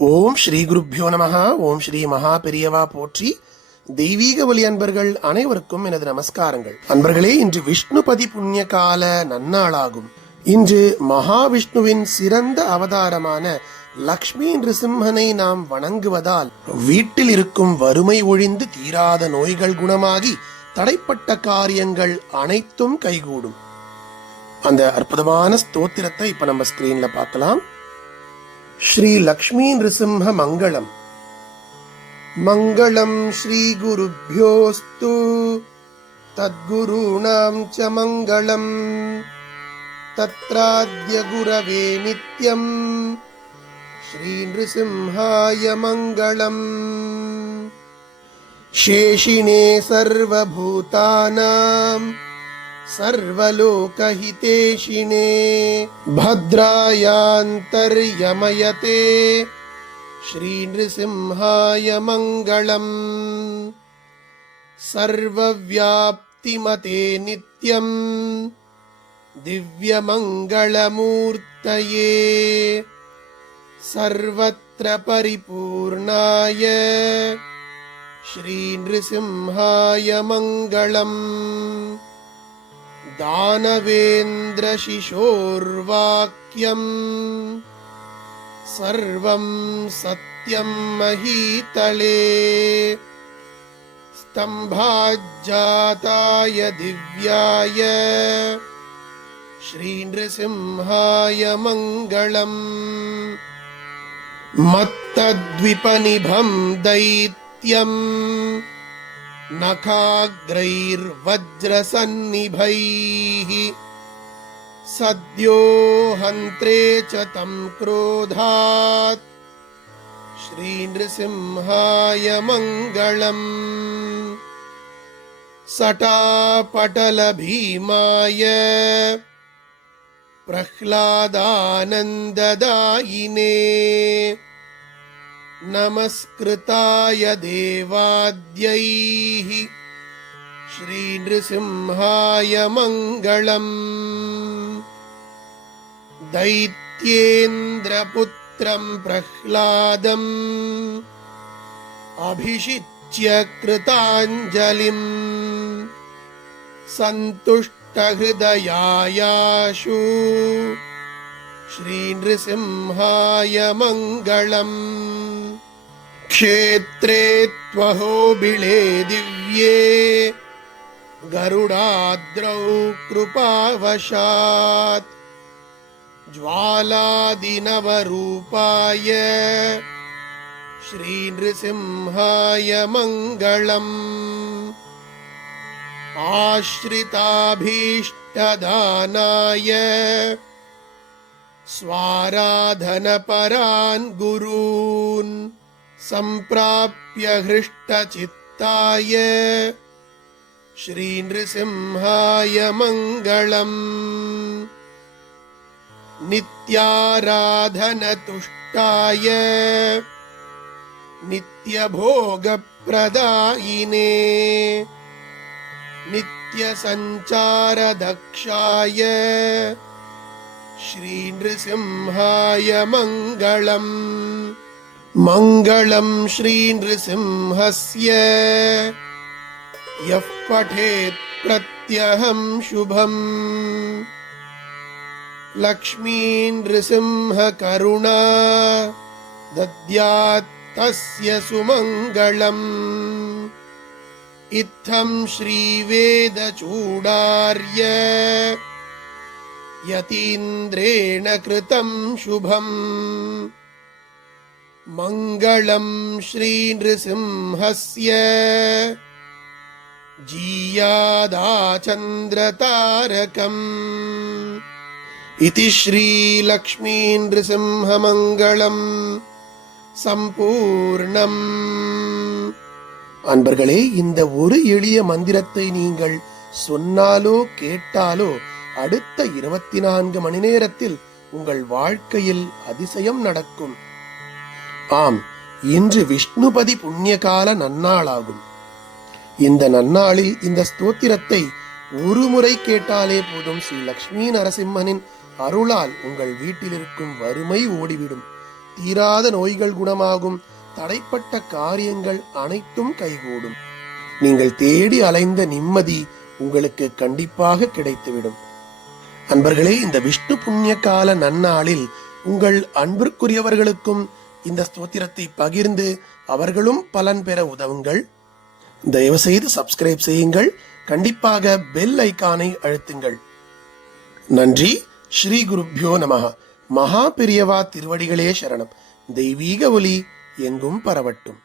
ஓம் ஸ்ரீ குருப்யோ நமஹ. ஓம் ஸ்ரீ மகா பெரியவா போற்றி. தெய்வீக ஒலி அன்பர்கள் அனைவருக்கும் எனது நமஸ்காரங்கள். அன்பர்களே, இன்று விஷ்ணுபதி புண்ணிய கால நன்னாளாகும். இன்று மகாவிஷ்ணுவின் சிறந்த அவதாரமான லக்ஷ்மி நிருசிம்மனை நாம் வணங்குவதால் வீட்டில் இருக்கும் வறுமை ஒழிந்து தீராத நோய்கள் குணமாகி தடைப்பட்ட காரியங்கள் அனைத்தும் கைகூடும். அந்த அற்புதமான ஸ்தோத்திரத்தை இப்ப நம்ம ஸ்கிரீன்ல பார்க்கலாம். ஸ்ரீ லக்ஷ்மி நிருசிம்ம மங்களம். மங்களம் ஸ்ரீ குருப்யோஸ்து தத்குருணாம் ச மங்களம். தத்ராத்ய குரவே நித்யம் ஸ்ரீ நிருசிம்ஹாய மங்களம். சேஷினே சர்வபூதானாம் सर्वलोकहितेशिने भद्रायान्तर्यमयते श्रीनृसिंहाय मङ्गलम्. सर्वव्याप्तिमते नित्यम् दिव्यमङ्गलमूर्तये सर्वत्र परिपूर्णाय श्रीनृसिंहाय मङ्गलम्. दानवेन्द्रशिशोर्वाक्यम् सर्वं सत्यं महीतले. स्तम्भाज्जाताय दिव्याय श्रीनृसिंहाय मङ्गलम्. मत्तद्विपनिभं दैत्यम् नखाग्रैर्वज्रसन्निभैः सद्यो हन्त्रे च तं क्रोधात् श्रीनृसिंहाय मङ्गलम्. सटापटलभीमाय प्रह्लादानन्ददायिने नमस्कृताय देवाद्यैः श्रीनृसिंहाय मङ्गलम्. दैत्येन्द्रपुत्रं प्रह्लादम् अभिषिच्य कृताञ्जलिम् सन्तुष्टहृदयायाशु श्रीनृसिंहाय मङ्गलम्. क्षेत्रे त्वहोबिळे दिव्ये गरुडाद्रौ कृपावशात् ज्वालादिनवरूपाय श्रीनृसिंहाय मङ्गलम्. आश्रिताभीष्टदानाय स्वाराधनपरान् गुरून् सम्प्राप्य हृष्टचित्ताय श्रीनृसिंहाय मङ्गलम्. नित्याराधनतुष्टाय नित्यभोगप्रदायिने नित्यसञ्चारदक्षाय श्रीनृसिंहाय मङ्गलम्. मङ्गलं श्रीनृसिंहस्य यः पठेत् प्रत्यहं शुभम्. लक्ष्मीनृसिंहकरुणा दद्यात् तस्य सुमङ्गलम्. इत्थं श्रीवेदचूडार्य यतीन्द्रेण कृतं शुभम्. मङ्गलं श्रीनृसिंहस्य जीयादाचन्द्रतारकम्. इति श्रीलक्ष्मीनृसिंहमङ्गलम् சம்பூர்ணம். அன்பர்களே, இந்த ஒரு எளிய மந்திரத்தை நீங்கள் சொன்னாலோ கேட்டாலோ அடுத்த 24 மணி நேரத்தில் உங்கள் வாழ்க்கையில் அதிசயம் நடக்கும். ஆம், இன்று விஷ்ணுபதி புண்ணியகால நன்னாளாகும். இந்த நன்னாளில் இந்த ஸ்தோத்திரத்தை ஒரு முறை கேட்டாலே போதும். ஸ்ரீ லக்ஷ்மி நரசிம்மனின் அருளால் உங்கள் வீட்டில் இருக்கும் வறுமை ஓடிவிடும். தீராத நோய்கள் குணமாகும், தடைப்பட்ட காரியங்கள் அனைத்தும் கைகூடும். நீங்கள் தேடி அலைந்த நிம்மதி உங்களுக்கு கண்டிப்பாக கிடைத்துவிடும். அன்பர்களே, இந்த விஷ்ணு புண்ணிய கால நன்னாளில் உங்கள் அன்பிற்குரியவர்களுக்கும் இந்த ஸ்தோத்திரத்தை பகிர்ந்து அவர்களும் பலன் பெற உதவுங்கள். தயவு செய்து சப்ஸ்கிரைப் செய்யுங்கள். கண்டிப்பாக பெல் ஐகானை அழுத்துங்கள். நன்றி. ஸ்ரீ குருப்யோ நமஹ. மகா பெரியவா திருவடிகளே சரணம். தெய்வீக ஒலி எங்கும் பரவட்டும்.